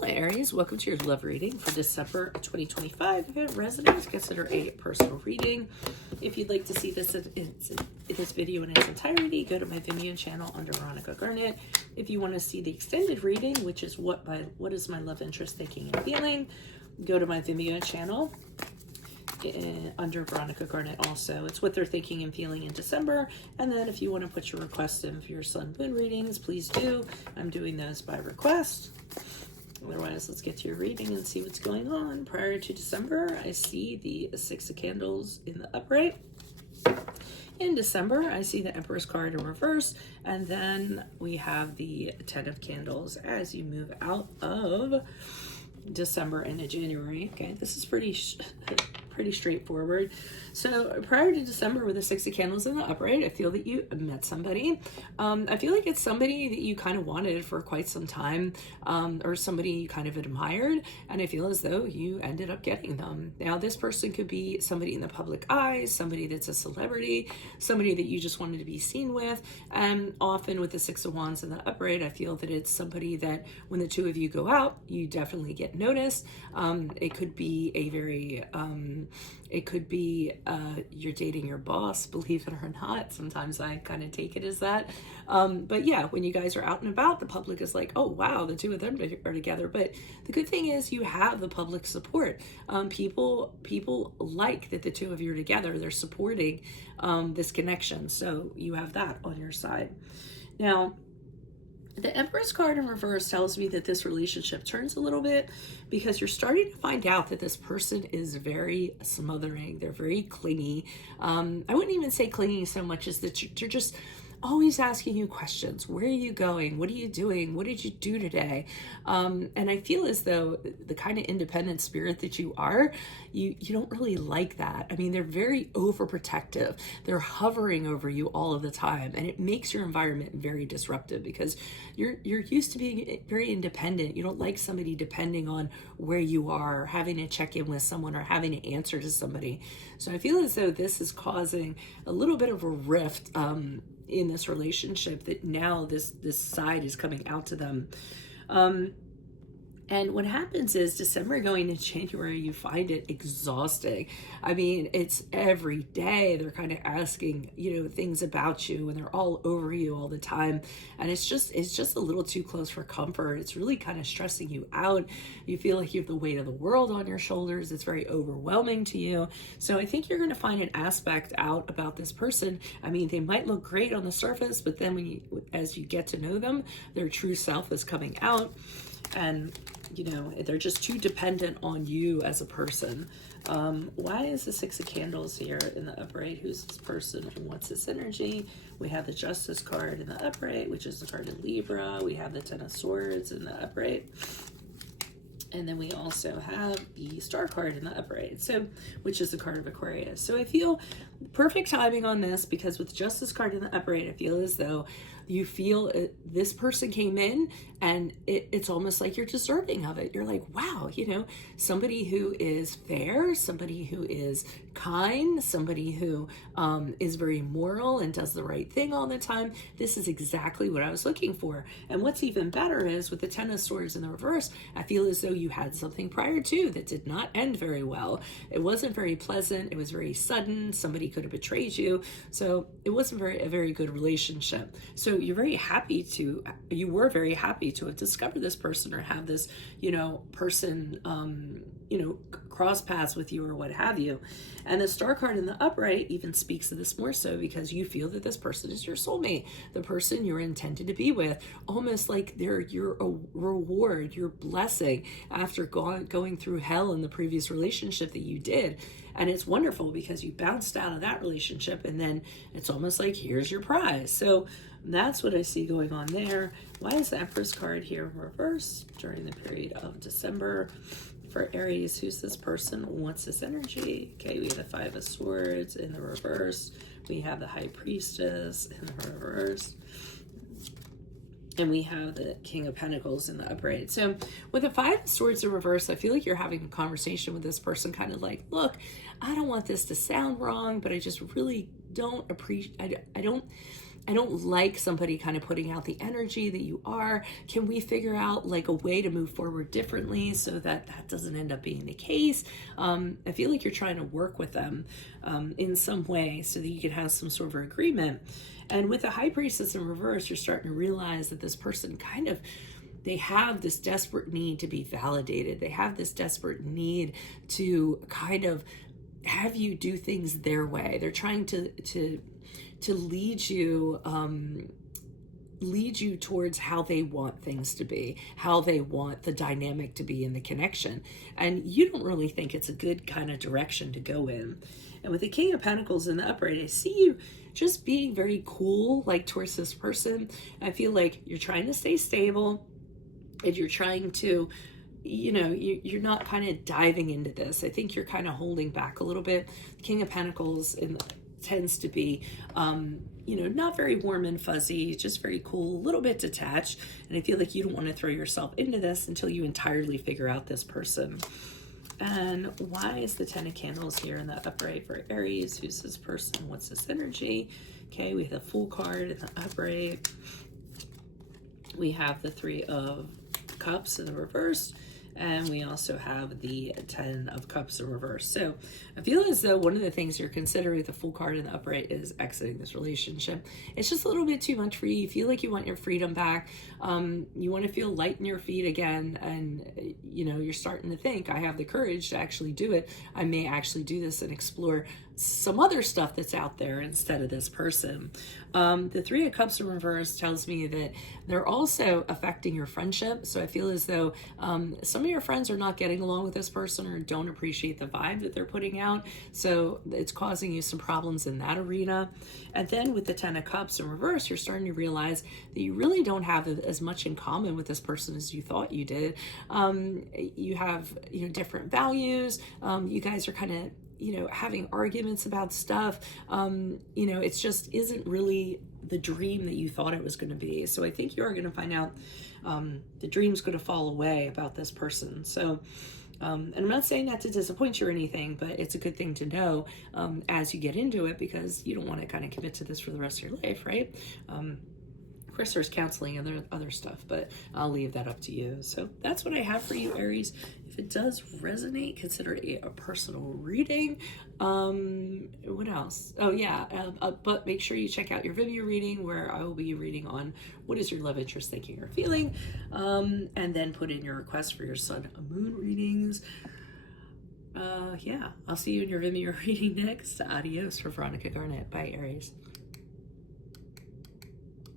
Hello Aries, welcome to your love reading for December 2025. If it resonates, consider a personal reading. If you'd like to see this video in its entirety, go to my Vimeo channel under Veronica Garnett. If you want to see the extended reading, which is what is my love interest thinking and feeling, go to my Vimeo channel under Veronica Garnett also. It's what they're thinking and feeling in December. And then if you want to put your request in for your sun moon readings, please do. I'm doing those by request. Otherwise, let's get to your reading and see what's going on. Prior to December, I see the Six of Candles in the upright. In December, I see the Empress card in reverse, and then we have the Ten of Candles as you move out of December into January. Okay, this is pretty straightforward. So prior to December with the Six of Candles in the upright, I feel that you met somebody. I feel like it's somebody that you kind of wanted for quite some time, or somebody you kind of admired, and I feel as though you ended up getting them. Now, this person could be somebody in the public eye, somebody that's a celebrity, somebody that you just wanted to be seen with, and often with the Six of Wands in the upright, I feel that it's somebody that when the two of you go out, you definitely get noticed. It could be a very you're dating your boss, believe it or not. Sometimes I kind of take it as that. But yeah, when you guys are out and about, the public is like, oh wow, the two of them are together. But the good thing is you have the public support. People like that the two of you are together. They're supporting this connection. So you have that on your side. Now, the Empress card in reverse tells me that this relationship turns a little bit because you're starting to find out that this person is very smothering. They're very clingy. I wouldn't even say clingy so much as that they're just always asking you questions. Where are you going? What are you doing? What did you do today? And I feel as though the kind of independent spirit that you are, you don't really like that. I mean, they're very overprotective. They're hovering over you all of the time, and it makes your environment very disruptive because you're used to being very independent. You don't like somebody depending on where you are, having to check in with someone or having to answer to somebody. So I feel as though this is causing a little bit of a rift in this relationship, that now this side is coming out to them. And what happens is December going into January, you find it exhausting. I mean, it's every day they're kind of asking, things about you, and they're all over you all the time. And it's just a little too close for comfort. It's really kind of stressing you out. You feel like you have the weight of the world on your shoulders. It's very overwhelming to you. So I think you're going to find an aspect out about this person. I mean, they might look great on the surface, but then as you get to know them, their true self is coming out. And they're just too dependent on you as a person. Why is the Six of Candles here in the upright? Who's this person and what's this energy? We have the Justice card in the upright, which is the card in Libra. We have the Ten of Swords in the upright. And then we also have the Star card in the upright, which is the card of Aquarius. So I feel perfect timing on this because with Justice card in the upright, I feel as though you feel this person came in and it's almost like you're deserving of it. You're like, wow, somebody who is fair, somebody who is kind, somebody who is very moral and does the right thing all the time. This is exactly what I was looking for. And what's even better is with the Ten of Swords in the reverse, I feel as though you had something prior to that did not end very well. It wasn't very pleasant. It was very sudden. Somebody could have betrayed you. So it wasn't a very good relationship. So you were very happy to have discovered this person or have this, person, cross paths with you or what have you. And the Star card in the upright even speaks of this more so because you feel that this person is your soulmate, the person you're intended to be with, almost like they're your reward, your blessing after going through hell in the previous relationship that you did. And it's wonderful because you bounced out of that relationship and then it's almost like, here's your prize. So that's what I see going on there. Why is the Empress card here in reverse during the period of December? For Aries, who's this person? What's this energy? Okay, we have the Five of Swords in the reverse. We have the High Priestess in the reverse. And we have the King of Pentacles in the upright. So with the Five of Swords in reverse, I feel like you're having a conversation with this person kind of like, look, I don't want this to sound wrong, but I just really don't appreciate, I don't like somebody kind of putting out the energy that you are. Can we figure out like a way to move forward differently so that that doesn't end up being the case? I feel like you're trying to work with them in some way so that you can have some sort of agreement. And with the High Priestess in reverse, you're starting to realize that this person kind of, they have this desperate need to be validated. They have this desperate need to kind of have you do things their way. They're trying to lead you towards how they want things to be, how they want the dynamic to be in the connection. And you don't really think it's a good kind of direction to go in. And with the King of Pentacles in the upright, I see you just being very cool, like towards this person. I feel like you're trying to stay stable and you're trying to, you know, you're not kind of diving into this. I think you're kind of holding back a little bit. The King of Pentacles tends to be, you know, not very warm and fuzzy, just very cool, a little bit detached. And I feel like you don't want to throw yourself into this until you entirely figure out this person. And why is the 10 of Candles here in the upright for Aries? Who's this person? What's this energy? Okay, we have the Fool card in the upright. We have the 3 of Cups in the reverse. And we also have the 10 of Cups in reverse. So I feel as though one of the things you're considering with the Fool card in the upright is exiting this relationship. It's just a little bit too much for you. You feel like you want your freedom back. You want to feel light in your feet again. And, you know, you're starting to think, I have the courage to actually do it. I may actually do this and explore some other stuff that's out there instead of this person. The 3 of Cups in reverse tells me that they're also affecting your friendship. So I feel as though some of your friends are not getting along with this person or don't appreciate the vibe that they're putting out. So it's causing you some problems in that arena. And then with the 10 of Cups in reverse, you're starting to realize that you really don't have as much in common with this person as you thought you did. You have, you know, different values. You guys are kind of, you know, having arguments about stuff. You know, it's just isn't really the dream that you thought it was going to be. So I think you are going to find out the dream's going to fall away about this person. So, and I'm not saying that to disappoint you or anything, but it's a good thing to know as you get into it, because you don't want to kind of commit to this for the rest of your life, right? Of course, there's counseling and other stuff, but I'll leave that up to you. So that's what I have for you, Aries. If it does resonate, consider it a personal reading. What else? Oh yeah, but make sure you check out your Vimeo reading, where I will be reading on what is your love interest thinking or feeling, and then put in your request for your sun and moon readings. Yeah, I'll see you in your Vimeo reading next. Adios for Veronica Garnett. Bye, Aries.